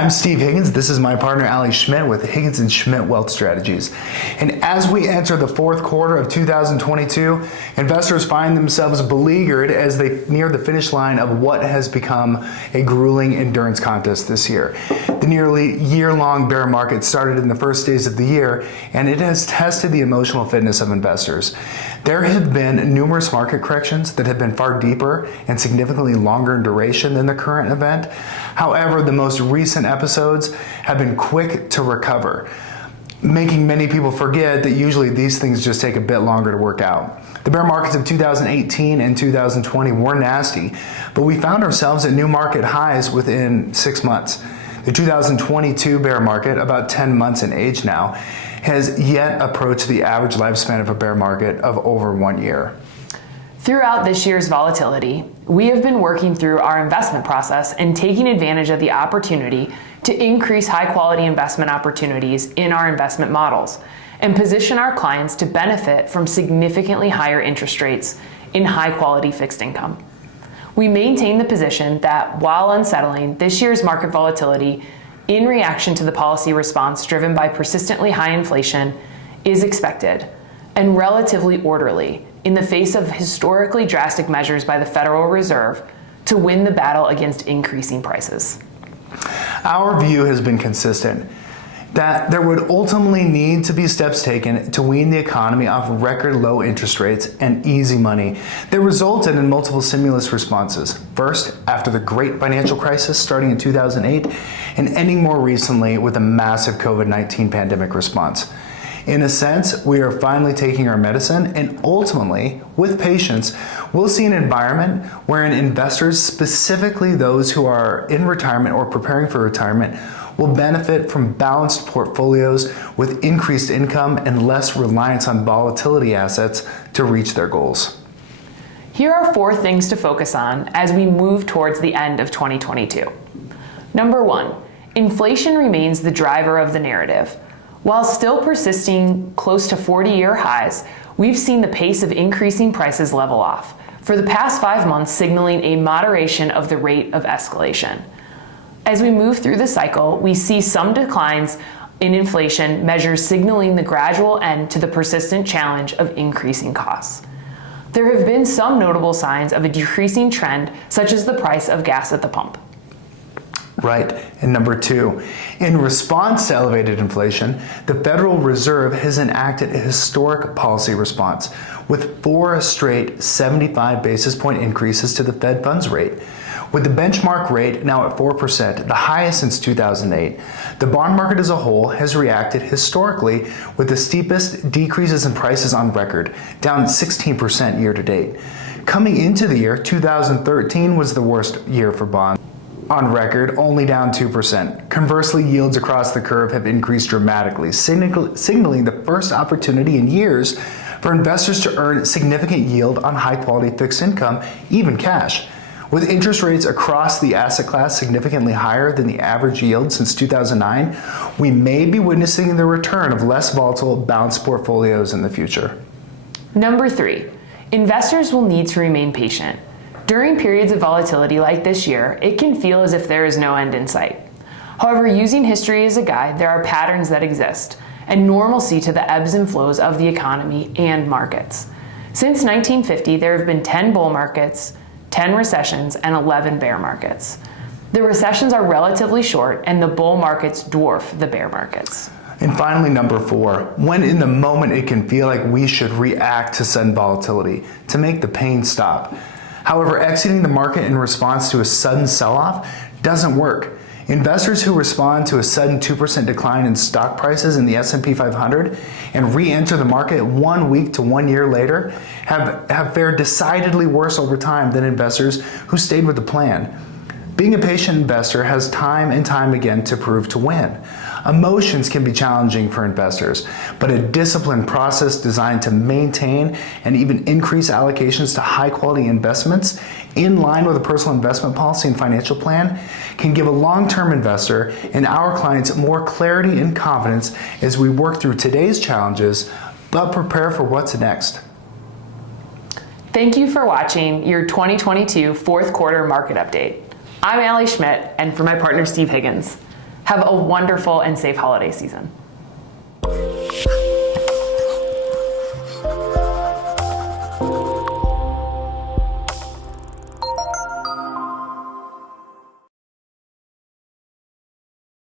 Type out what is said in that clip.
I'm Steve Higgins. This is my partner, Schmidt with Higgins and Schmidt Wealth Strategies. And as we enter the fourth quarter of 2022, investors find themselves beleaguered as they near the finish line of what has become a grueling endurance contest this year. The nearly year-long bear market started in the first days of the year, and it has tested the emotional fitness of investors. There have been numerous market corrections that have been far deeper and significantly longer in duration than the current event. However, the most recent episodes have been quick to recover, making many people forget that usually these things just take a bit longer to work out. The bear markets of 2018 and 2020 were nasty, but we found ourselves at new market highs within 6 months. The 2022 bear market, about 10 months in age now, has yet approached the average lifespan of a bear market of over 1 year. Throughout this year's volatility, we have been working through our investment process and taking advantage of the opportunity to increase high-quality investment opportunities in our investment models and position our clients to benefit from significantly higher interest rates in high-quality fixed income. We maintain the position that while unsettling, this year's market volatility in reaction to the policy response driven by persistently high inflation is expected and relatively orderly in the face of historically drastic measures by the Federal Reserve to win the battle against increasing prices. Our view has been consistent that there would ultimately need to be steps taken to wean the economy off record low interest rates and easy money that resulted in multiple stimulus responses. First, after the great financial crisis starting in 2008 and ending more recently with a massive COVID-19 pandemic response. In a sense, we are finally taking our medicine, and ultimately, with patience, we'll see an environment wherein investors, specifically those who are in retirement or preparing for retirement, will benefit from balanced portfolios with increased income and less reliance on volatility assets to reach their goals. Here are 4 things to focus on as we move towards the end of 2022. Number 1, inflation remains the driver of the narrative. While still persisting close to 40-year highs, we've seen the pace of increasing prices level off, for the past 5 months signaling a moderation of the rate of escalation. As we move through the cycle, we see some declines in inflation measures signaling the gradual end to the persistent challenge of increasing costs. There have been some notable signs of a decreasing trend, such as the price of gas at the pump. Right. And number 2, in response to elevated inflation, the Federal Reserve has enacted a historic policy response with 4 straight 75 basis point increases to the Fed funds rate. With the benchmark rate now at 4%, the highest since 2008, the bond market as a whole has reacted historically with the steepest decreases in prices on record, down 16% year to date. Coming into the year, 2013 was the worst year for bonds on record, only down 2%. Conversely, yields across the curve have increased dramatically, signaling the first opportunity in years for investors to earn significant yield on high-quality fixed income, even cash. With interest rates across the asset class significantly higher than the average yield since 2009, we may be witnessing the return of less volatile, balanced portfolios in the future. Number 3, investors will need to remain patient. During periods of volatility like this year, it can feel as if there is no end in sight. However, using history as a guide, there are patterns that exist and normalcy to the ebbs and flows of the economy and markets. Since 1950, there have been 10 bull markets, 10 recessions, and 11 bear markets. The recessions are relatively short, and the bull markets dwarf the bear markets. And finally, number 4, when in the moment it can feel like we should react to sudden volatility to make the pain stop. However, exiting the market in response to a sudden sell-off doesn't work. Investors who respond to a sudden 2% decline in stock prices in the S&P 500 and re-enter the market 1 week to 1 year later have fared decidedly worse over time than investors who stayed with the plan. Being a patient investor has time and time again to prove to win. Emotions can be challenging for investors, but a disciplined process designed to maintain and even increase allocations to high-quality investments in line with a personal investment policy and financial plan can give a long-term investor and our clients more clarity and confidence as we work through today's challenges, but prepare for what's next. Thank you for watching your 2022 fourth quarter market update. I'm Schmidt, and for my partner Steve Higgins. Have a wonderful and safe holiday season.